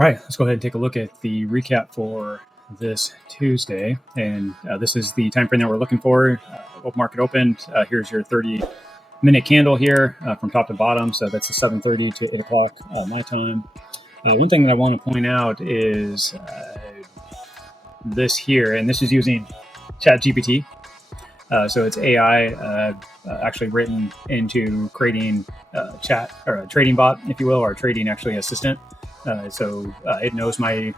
All right, let's go ahead and take a look at the recap for this Tuesday. And this is the time frame that we're looking for. Market opened. Here's your 30-minute candle here from top to bottom. So that's the 7:30 to 8 o'clock my time. One thing that I want to point out is this here, and this is using ChatGPT. So it's AI actually written into creating chat or a trading bot, if you will, or a trading actually assistant. So it knows my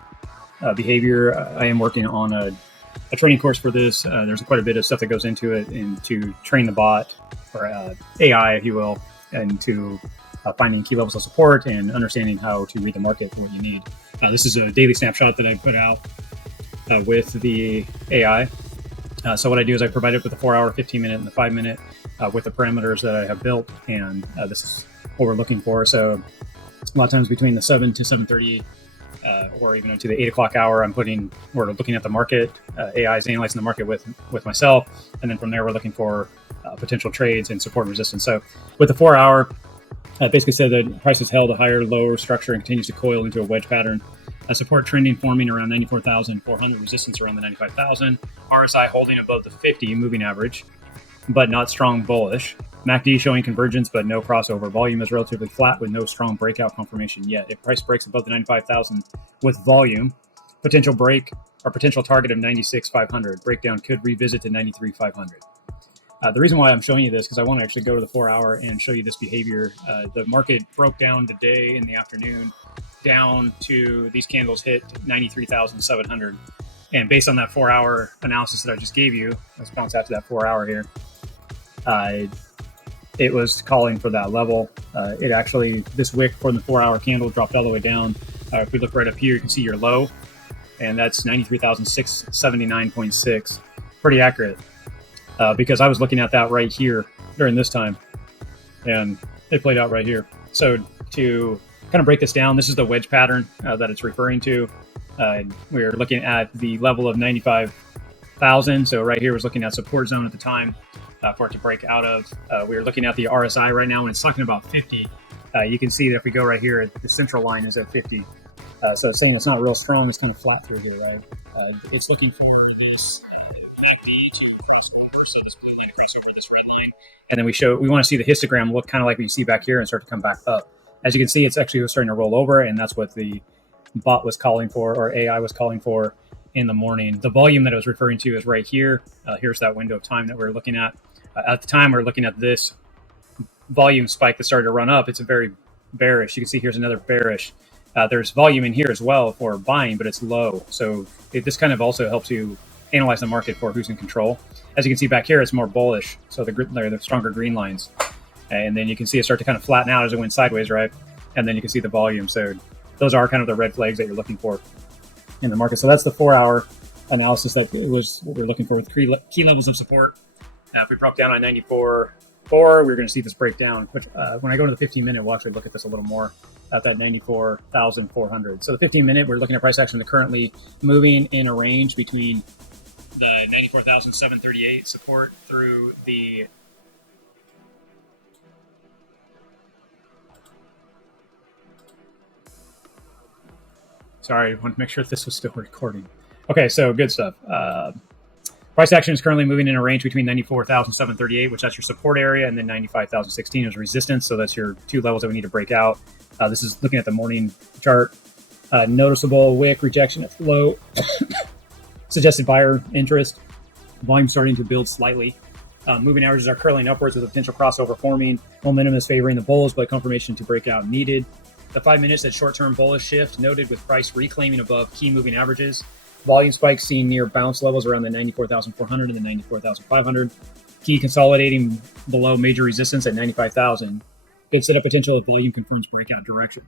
behavior. I am working on a training course for this. There's quite a bit of stuff that goes into it, and to train the bot or AI, if you will, and to finding key levels of support and understanding how to read the market for what you need. This is a daily snapshot that I put out with the AI. So what I do is I provide it with the 4-hour, 15-minute, and the 5-minute with the parameters that I have built, and this is what we're looking for. So a lot of times between the 7 to 7:30 or even into the 8 o'clock hour, we're looking at the market. AI is analyzing the market with myself, and then from there we're looking for potential trades and support and resistance. So with the 4-hour, basically said that price is held a higher lower structure and continues to coil into a wedge pattern. Support trending forming around 94,400, resistance around the 95,000. RSI holding above the 50 moving average, but not strong bullish. MACD showing convergence, but no crossover. Volume is relatively flat with no strong breakout confirmation yet. If price breaks above the 95,000 with volume, potential break or potential target of 96,500. Breakdown could revisit to 93,500. The reason why I'm showing you this because I want to actually go to the 4-hour and show you this behavior. The market broke down today in the afternoon down to these candles hit 93,700. And based on that 4-hour analysis that I just gave you, let's bounce out to that 4-hour here. It was calling for that level. It actually, this wick from the 4-hour candle dropped all the way down. If we look right up here, you can see your low, and that's 93,679.6. Pretty accurate because I was looking at that right here during this time, and it played out right here. So to kind of break this down, this is the wedge pattern that it's referring to. We're looking at the level of 95,000. So right here was looking at support zone at the time for it to break out of. We are looking at the RSI right now, and it's talking about 50. You can see that if we go right here, the central line is at 50. So it's saying it's not real strong. It's kind of flat through here, right? It's looking for this MACD to cross over, so this blue line across over this red line. And then we want to see the histogram look kind of like we see back here and start to come back up. As you can see, it's actually starting to roll over, and that's what the bot was calling for, or AI was calling for in the morning. The volume that I was referring to is right here. Here's that window of time that we're looking at. At the time, we're looking at this volume spike that started to run up. It's a very bearish. You can see here's another bearish. There's volume in here as well for buying, but it's low. So this kind of also helps you analyze the market for who's in control. As you can see back here, it's more bullish. So the stronger green lines. And then you can see it start to kind of flatten out as it went sideways, right? And then you can see the volume. So those are kind of the red flags that you're looking for in the market. So that's the 4-hour analysis that was what we're looking for with key levels of support. If we broke down on 94.4, we're going to see this break down. But when I go to the 15-minute, we'll actually look at this a little more at that 94,400. So the 15-minute, we're looking at price action currently moving in a range between the 94,738 support through the Sorry, I want to make sure this was still recording. Okay, so good stuff. Price action is currently moving in a range between 94,738, which that's your support area, and then 95,016 is resistance. So that's your two levels that we need to break out. This is looking at the morning chart. Noticeable wick rejection at low. Suggested buyer interest. Volume starting to build slightly. Moving averages are curling upwards with a potential crossover forming. Momentum is favoring the bulls, but confirmation to breakout needed. The 5 minutes that short-term bullish shift noted with price reclaiming above key moving averages. Volume spikes seen near bounce levels around the 94,400 and the 94,500. Key consolidating below major resistance at 95,000. Good setup potential if volume confirms breakout direction.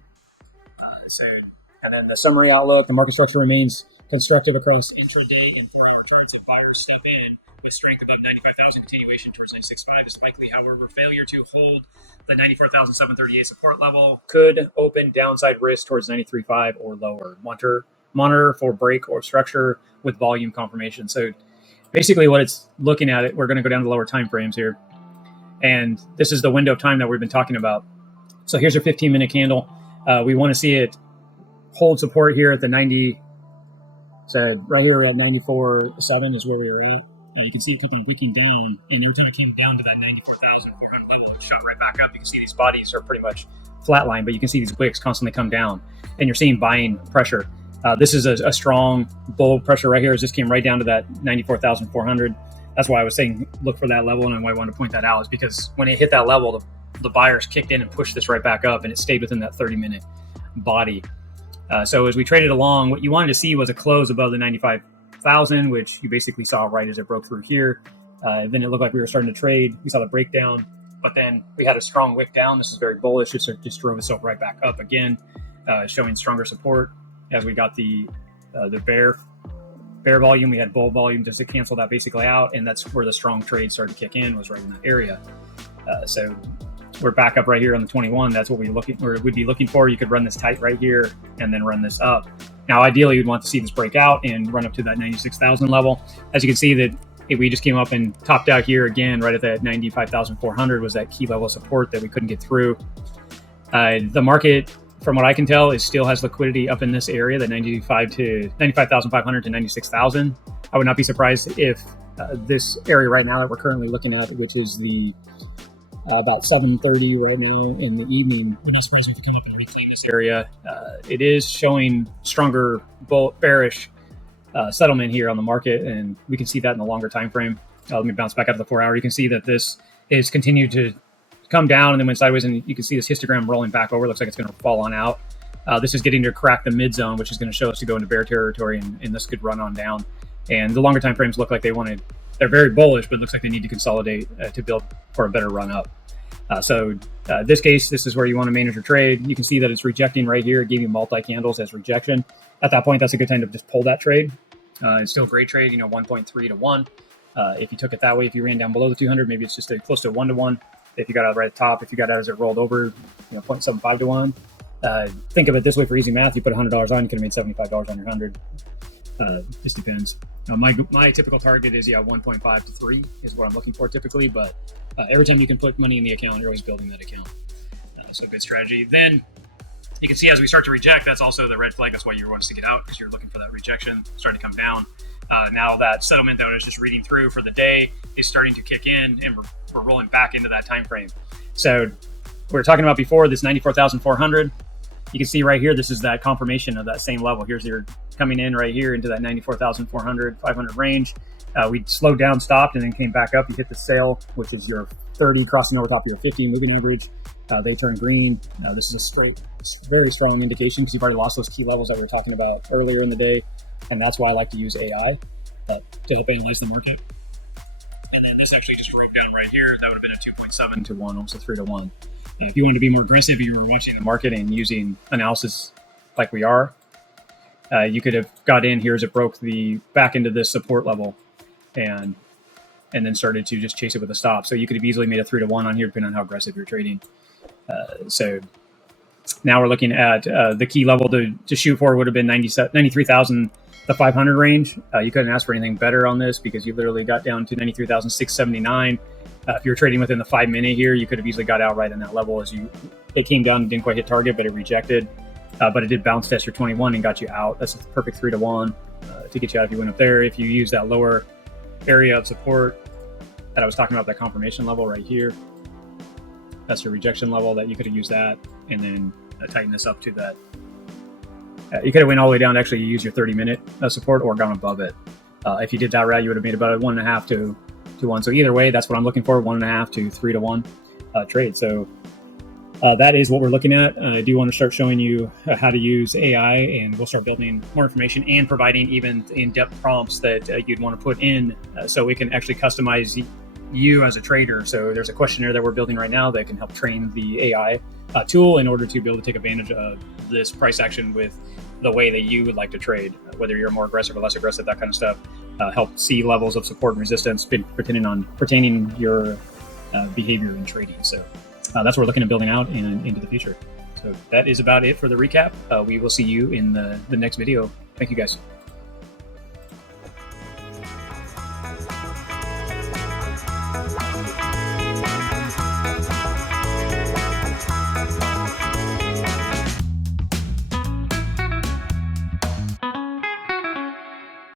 And then the summary outlook, the market structure remains constructive across intraday and 4-hour charts. If buyers step in with strength above 95,000, continuation towards 96.5 is likely. However, failure to hold the 94,738 support level could open downside risk towards 93.5 or lower. Monitor for break or structure with volume confirmation. So basically what it's looking at, we're going to go down to lower time frames here. And this is the window of time that we've been talking about. So here's your 15-minute candle. We want to see it hold support here at the 90. So right here at 94.7 is where we were at. And you can see it keep on wicking down, and every time it came down to that 94,400 level, it shot right back up. You can see these bodies are pretty much flatline, but you can see these wicks constantly come down, and you're seeing buying pressure. This is a strong bull pressure right here. As this came right down to that 94,400. That's why I was saying look for that level, and why I wanted to point that out is because when it hit that level, the buyers kicked in and pushed this right back up, and it stayed within that 30-minute body. So as we traded along, what you wanted to see was a close above the 95,000, which you basically saw right as it broke through here. Then it looked like we were starting to trade. We saw the breakdown, but then we had a strong wick down. This is very bullish. It just drove itself right back up again, showing stronger support as we got the bear volume. We had bull volume just to cancel that basically out, and that's where the strong trade started to kick in, was right in that area. So we're back up right here on the 21. That's what we'd be looking for. You could run this tight right here and then run this up. Now, ideally, you'd want to see this break out and run up to that 96,000 level. As you can see, that we just came up and topped out here again, right at that 95,400 was that key level of support that we couldn't get through. The market, from what I can tell, still has liquidity up in this area, the 95,500 to 96,000. I would not be surprised if this area right now that we're currently looking at, which is the about 7:30 right now in the evening. I'm not surprised if we come up and reclaim this area. It is showing stronger bearish settlement here on the market, and we can see that in the longer time frame. Let me bounce back out to the 4 hour. You can see that this is continued to come down and then went sideways, and you can see this histogram rolling back over. Looks like it's going to fall on out. This is getting to crack the mid zone, which is going to show us to go into bear territory, and this could run on down. And the longer time frames look like they're very bullish, but it looks like they need to consolidate to build for a better run up. This case, this is where you want to manage your trade. You can see that it's rejecting right here. It gave you multi-candles as rejection. At that point, that's a good time to just pull that trade. It's still a great trade, 1.3 to 1. If you took it that way, if you ran down below the 200, maybe it's just close to 1 to 1. If you got out right at the top, if you got out as it rolled over, 0.75 to 1. Think of it this way for easy math. You put $100 on, you could have made $75 on your 100. This depends. My typical target is 1.5 to 3 is what I'm looking for typically, but every time you can put money in the account, you're always building that account. So good strategy. Then you can see as we start to reject, that's also the red flag. That's why you want us to get out, because you're looking for that rejection starting to come down. Now that settlement that I was just reading through for the day is starting to kick in, and we're rolling back into that time frame. So we were talking about before this 94,400. You can see right here, this is that confirmation of that same level. Here's your coming in right here into that 94,400, 500 range. We slowed down, stopped, and then came back up. You hit the sale, which is your 30 crossing over top of your 50 moving average. They turn green. This is a very strong indication because you've already lost those key levels that we were talking about earlier in the day. And that's why I like to use AI to help analyze the market. And then this actually just broke down right here. That would have been a 2.7 to 1, almost a 3 to 1. If you wanted to be more aggressive, you were watching the market and using analysis like we are, you could have got in here as it broke the back into this support level and then started to just chase it with a stop. So you could have easily made a 3 to 1 on here, depending on how aggressive you're trading. So now we're looking at the key level to shoot for would have been 93,000, the 500 range. You couldn't ask for anything better on this because you literally got down to 93,679. If you were trading within the 5 minute here, you could have easily got out right in that level it came down and didn't quite hit target, but it rejected. But it did bounce test your 21 and got you out. That's a perfect 3 to 1 to get you out if you went up there. If you use that lower area of support that I was talking about, that confirmation level right here, that's your rejection level that you could have used that and then tighten this up to that. You could have went all the way down to actually use your 30-minute support or gone above it. If you did that route, you would have made about a 1.5 to 1. So either way, that's what I'm looking for, 1.5 to 3 to 1 trade. So that is what we're looking at. I do want to start showing you how to use AI, and we'll start building more information and providing even in-depth prompts that you'd want to put in so we can actually customize you as a trader. So there's a questionnaire that we're building right now that can help train the AI tool in order to be able to take advantage of this price action with the way that you would like to trade, whether you're more aggressive or less aggressive, that kind of stuff. Help see levels of support and resistance pertaining your behavior in trading. So that's what we're looking at building out and into the future. So that is about it for the recap. We will see you in the next video. Thank you, guys.